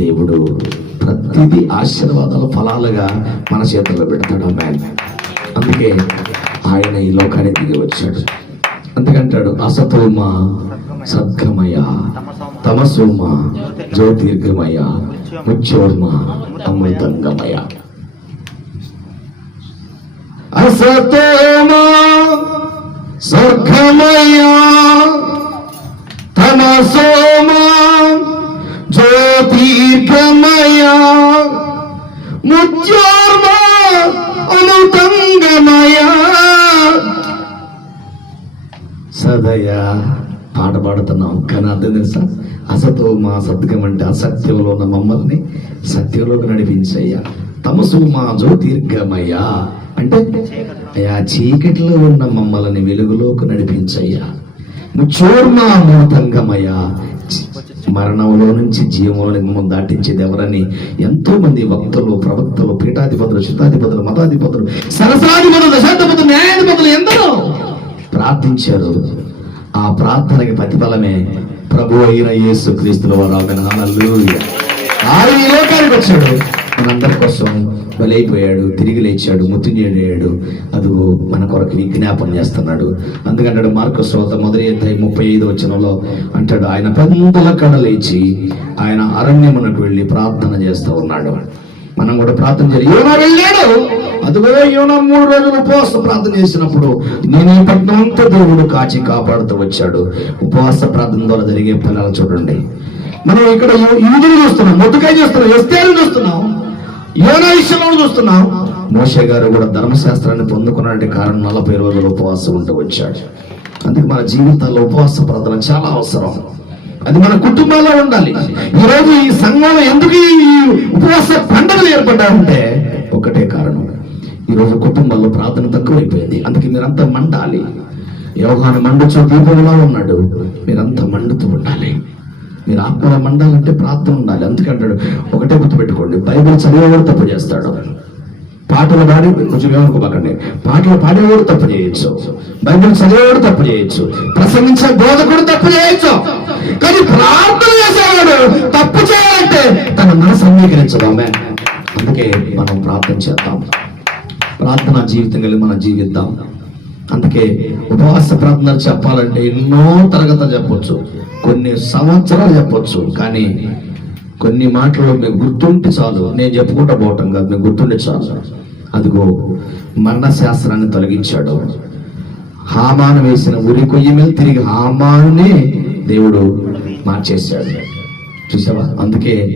దేవుడు ప్రతిదీ ఆశీర్వాదాల ఫలాలుగా మన చేతుల్లో పెడతాడు. మ్యాన్ అందుకే ఆయన ఈ లోకాన్ని దిగి వచ్చాడు. అందుకంటాడు అసతోమ సద్గమయ తమసోమ జ్యోతిర్గమయ ముచ్చోర్మ అమృతంగమయ. అసతోమ స్వర్గమయ తమసోమ జ్యోతిర్గమయ ముచ్చోర్మ అమృతంగమయ. సదయ పాట పాడుతున్నాం, కానీ అర్థం తెలుసా? అసతో మా సద్గం అంటే అసత్యంలో ఉన్న మమ్మల్ని సత్యంలోకి నడిపించయ్యా. తమసు మా జ్యోతిర్గమయ్యా అంటే అయ్యా చీకటిలో ఉన్న మమ్మల్ని వెలుగులోకి నడిపించయ్యా. ముచ్చోర్మా అమృతంగమయ్యా మరణంలో నుంచి జీవంలోని మమ్మల్ని దాటించేది ఎవరని ఎంతో మంది వక్తలు, ప్రవక్తలు, పీఠాధిపతులు, శతాధిపతులు, మతాధిపతులు, సరసాధిపతులు, దశాధిపతులు, న్యాయాధిపతులు ఎందరో ప్రార్థించారు. ఆ ప్రార్థనకి ప్రతిఫలమే ప్రభు అయిన యేసు క్రీస్తుల వారు. హల్లెలూయా. ఆయన ఈ లోకానికి వచ్చాడు, మనందరి కోసం బలైపోయాడు, తిరిగి లేచాడు, మృత్యుంజయుడయ్యాడు. అదిగో మన కొరకు విజ్ఞాపన చేస్తున్నాడు. అందుకంటాడు మార్కు సువార్త 1:35 అంటాడు, ఆయన పెద్దల కడ లేచి ఆయన అరణ్యమునకు వెళ్ళి ప్రార్థన చేస్తూ ఉన్నాడు. మనం కూడా ప్రార్థన చేయాలి. యోనా వెళ్ళాడు, అదిగో యోనా 3 రోజులు ఉపవాస ప్రార్థన చేసినప్పుడు నేను ఈ పట్టణం అంతా దేవుడు కాచి కాపాడుతూ వచ్చాడు. ఉపవాస ప్రార్థన ద్వారా జరిగే ఫలాలు చూడండి. మనం ఇక్కడ యూదులు చూస్తున్నాం, మొదటికాయ చూస్తున్నాం, ఎస్తేరు చూస్తున్నాం, యోనా విషయంలో చూస్తున్నాం. మోషే గారు కూడా ధర్మశాస్త్రాన్ని పొందుకున్నటువంటి కారణం 40 రోజులు ఉపవాసం ఉంటూ వచ్చాడు. అందుకే మన జీవితాల్లో ఉపవాస ప్రార్థన చాలా అవసరం. అది మన కుటుంబాల్లో ఉండాలి. ఈరోజు ఈ సంఘంలో ఎందుకు ఈ ఉపవాస పండుగలు ఏర్పడ్డాయంటే ఒకటే కారణం, ఈరోజు కుటుంబాల్లో ప్రార్థన తక్కువైపోయింది. అందుకే మీరంతా మండాలి. యోహాను మండుచు దీపంలో ఉన్నాడు, మీరంతా మండుతూ ఉండాలి. మీరు ఆత్మలో మండాలంటే ప్రార్థన ఉండాలి. అందుకంటాడు, ఒకటే గుర్తుపెట్టుకోండి, బైబిల్ చదివేవాడు తప్పు చేస్తాడు, పాటలు పాడి కొంచెం ఏమనుకోకండి, పాటలు పాడేవాడు తప్పు చేయొచ్చు, బైబిల్ చదివేవాడు తప్పు చేయొచ్చు, ప్రసంగించే బోధకుడు తప్పు చేయొచ్చు, కానీ ప్రార్థన చేసేవాడు తప్పు చేయాలంటే తన మనసు అంగీకరించదామే. అందుకే మనం ప్రార్థన చేద్దాం, ప్రార్థన జీవితం కలిగి మనం జీవిద్దాం. అందుకే ఉపవాస ప్రార్థన చెప్పాలంటే ఎన్నో తరగతులు చెప్పొచ్చు, కొన్ని సంవత్సరాలు చెప్పొచ్చు, కానీ కొన్ని మాటలు మీకు గుర్తుంటే చాలు. నేను చెప్పుకుంటా పోవటం కాదు, మీకు గుర్తుంటే చాలు. అదిగో మరణ శాస్త్రాన్ని తొలగించాడు. హామాను వేసిన ఉరి కొయ్యి మీద తిరిగి హామానునే దేవుడు మార్చేశాడు. చూసావా? అందుకే